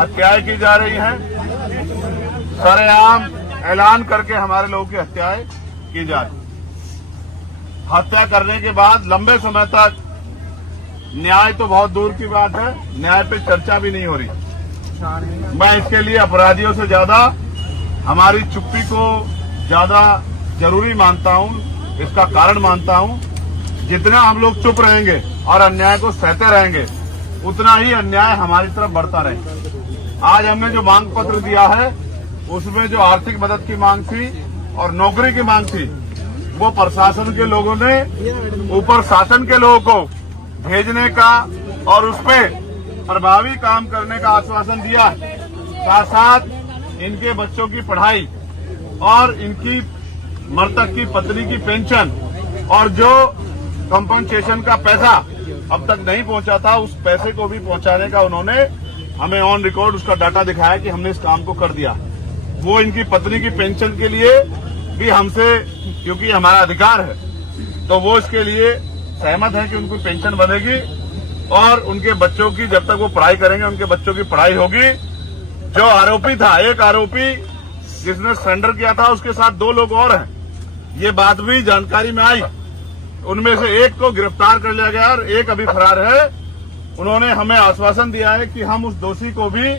हत्याएं की जा रही हैं, सरेआम ऐलान करके हमारे लोगों की हत्याएं की जा रही। हत्या करने के बाद लंबे समय तक न्याय तो बहुत दूर की बात है, न्याय पे चर्चा भी नहीं हो रही। मैं इसके लिए अपराधियों से ज्यादा हमारी चुप्पी को ज्यादा जरूरी मानता हूं, इसका कारण मानता हूं। जितना हम लोग चुप रहेंगे और अन्याय को सहते रहेंगे, उतना ही अन्याय हमारी तरफ बढ़ता रहेगा। आज हमने जो मांग पत्र दिया है, उसमें जो आर्थिक मदद की मांग थी और नौकरी की मांग थी, वो प्रशासन के लोगों ने ऊपर शासन के लोगों को भेजने का और उस पे प्रभावी काम करने का आश्वासन दिया है। साथ साथ इनके बच्चों की पढ़ाई और इनकी मृतक की पत्नी की पेंशन और जो कंपनसेशन का पैसा अब तक नहीं पहुंचा था, उस पैसे को भी पहुंचाने का उन्होंने हमें ऑन रिकॉर्ड उसका डाटा दिखाया कि हमने इस काम को कर दिया। वो इनकी पत्नी की पेंशन के लिए भी हमसे, क्योंकि हमारा अधिकार है, तो वो इसके लिए सहमत है कि उनको पेंशन बनेगी और उनके बच्चों की, जब तक वो पढ़ाई करेंगे, उनके बच्चों की पढ़ाई होगी। जो आरोपी था, एक आरोपी जिसने सरेंडर किया था, उसके साथ 2 लोग और हैं, ये बात भी जानकारी में आई। उनमें से एक को गिरफ्तार कर लिया गया और एक अभी फरार है। उन्होंने हमें आश्वासन दिया है कि हम उस दोषी को भी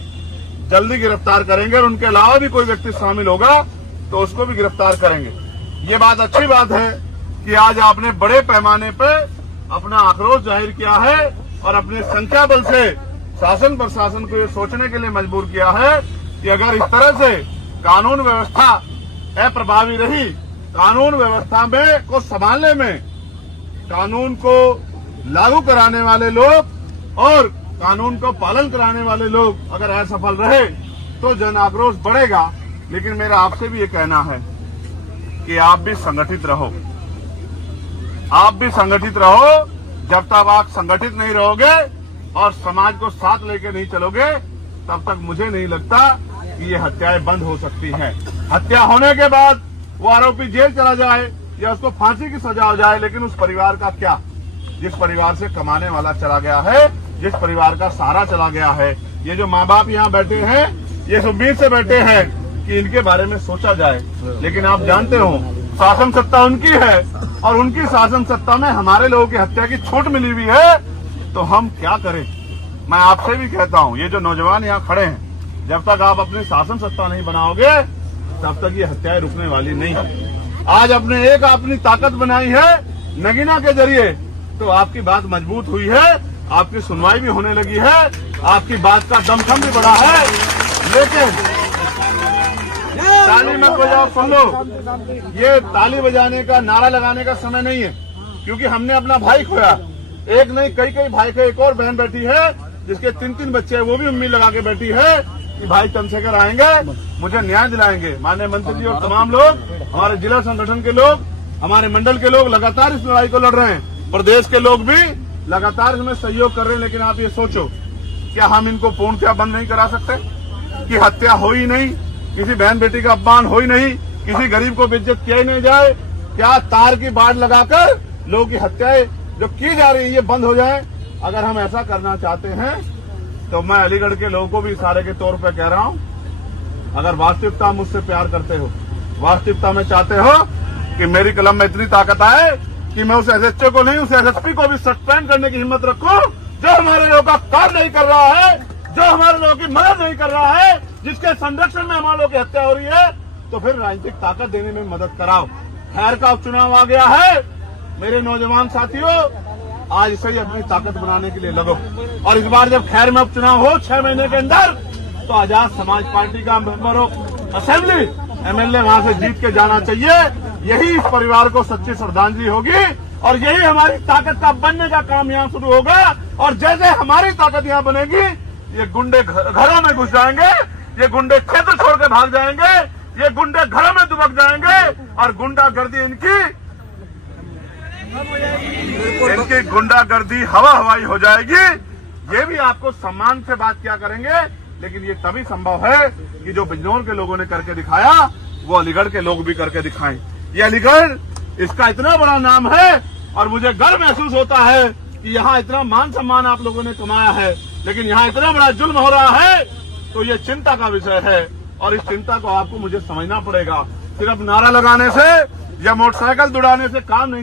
जल्दी गिरफ्तार करेंगे और उनके अलावा भी कोई व्यक्ति शामिल होगा तो उसको भी गिरफ्तार करेंगे। ये बात अच्छी बात है कि आज आपने बड़े पैमाने पे अपना आक्रोश जाहिर किया है और अपने संख्या बल से शासन प्रशासन को ये सोचने के लिए मजबूर किया है कि अगर इस तरह से कानून व्यवस्था अप्रभावी रही, कानून व्यवस्था में को संभालने में कानून को लागू कराने वाले लोग और कानून को पालन कराने वाले लोग अगर असफल रहे तो जन आक्रोश बढ़ेगा। लेकिन मेरा आपसे भी ये कहना है कि आप भी संगठित रहो, आप भी संगठित रहो। जब तक आप संगठित नहीं रहोगे और समाज को साथ लेके नहीं चलोगे, तब तक मुझे नहीं लगता कि ये हत्याएं बंद हो सकती हैं। हत्या होने के बाद वो आरोपी जेल चला जाए या उसको फांसी की सजा हो जाए, लेकिन उस परिवार का क्या, जिस परिवार से कमाने वाला चला गया है, जिस परिवार का सहारा चला गया है। ये जो माँ बाप यहाँ बैठे हैं, ये उम्मीद से बैठे हैं कि इनके बारे में सोचा जाए, लेकिन आप जानते हो शासन सत्ता उनकी है और उनकी शासन सत्ता में हमारे लोगों की हत्या की छूट मिली हुई है, तो हम क्या करें। मैं आपसे भी कहता हूँ, ये जो नौजवान यहाँ खड़े हैं, जब तक आप अपनी शासन सत्ता नहीं बनाओगे, तब तक ये हत्याएं रुकने वाली नहीं है। आज अपनी ताकत बनाई है नगीना के जरिए, तो आपकी बात मजबूत हुई है, आपकी सुनवाई भी होने लगी है, आपकी बात का दमखम भी बढ़ा है। लेकिन ताली मत बजाओ, सुन लो, ये ताली बजाने का, नारा लगाने का समय नहीं है, क्योंकि हमने अपना भाई खोया। एक नहीं, कई भाई का एक और बहन बैठी है जिसके 3 बच्चे हैं, वो भी उम्मीद लगा के बैठी है कि भाई चंद्रशेखर आएंगे, मुझे न्याय दिलाएंगे। माननीय मंत्री जी और तमाम लोग, हमारे जिला संगठन के लोग, हमारे मंडल के लोग लगातार इस लड़ाई को लड़ रहे हैं। प्रदेश के लोग भी लगातार इसमें सहयोग कर रहे हैं। लेकिन आप ये सोचो, क्या हम इनको पूर्णतः बंद नहीं करा सकते कि हत्या हो ही नहीं, किसी बहन बेटी का अपमान हो ही नहीं, किसी गरीब को बेइज्जत किया ही नहीं जाए? क्या तार की बाड़ लगाकर लोगों की हत्याएं जो की जा रही है ये बंद हो जाए? अगर हम ऐसा करना चाहते हैं तो मैं अलीगढ़ के लोगों को भी इशारे के तौर पर कह रहा हूं, अगर वास्तविकता मुझसे प्यार करते हो, वास्तविकता में चाहते हो कि मेरी कलम में इतनी ताकत आए कि मैं उस एसएचओ को नहीं, उस एसएसपी को भी सस्पेंड करने की हिम्मत रखूं जो हमारे लोगों का काम नहीं कर रहा है, जो हमारे लोगों की मदद नहीं कर रहा है, जिसके संरक्षण में हमारे लोगों की हत्या हो रही है, तो फिर राजनीतिक ताकत देने में मदद कराओ। खैर का उपचुनाव आ गया है, मेरे नौजवान साथियों, आज से ही अपनी ताकत बनाने के लिए लगो। और इस बार जब खैर में उपचुनाव हो 6 महीने के अंदर, तो आजाद समाज पार्टी का मेंबर ऑफ असेंबली एमएलए वहां से जीत के जाना चाहिए। यही इस परिवार को सच्ची श्रद्धांजलि होगी और यही हमारी ताकत का बनने का काम यहाँ शुरू होगा। और जैसे हमारी ताकत यहाँ बनेगी, ये गुंडे घरों में घुस जाएंगे, ये गुंडे क्षेत्र छोड़ के भाग जाएंगे, ये गुंडे घरों में दुबक जाएंगे और गुंडागर्दी इनकी गुंडागर्दी हवा हवाई हो जाएगी। ये भी आपको सम्मान से बात क्या करेंगे, लेकिन ये तभी संभव है कि जो बिजनौर के लोगों ने करके दिखाया वो अलीगढ़ के लोग भी करके दिखाएं। ये अलीगढ़, इसका इतना बड़ा नाम है और मुझे गर्व महसूस होता है कि यहाँ इतना मान सम्मान आप लोगों ने कमाया है, लेकिन यहाँ इतना बड़ा जुल्म हो रहा है तो ये चिंता का विषय है और इस चिंता को आपको मुझे समझना पड़ेगा। सिर्फ नारा लगाने से या मोटरसाइकिल दौड़ाने से काम नहीं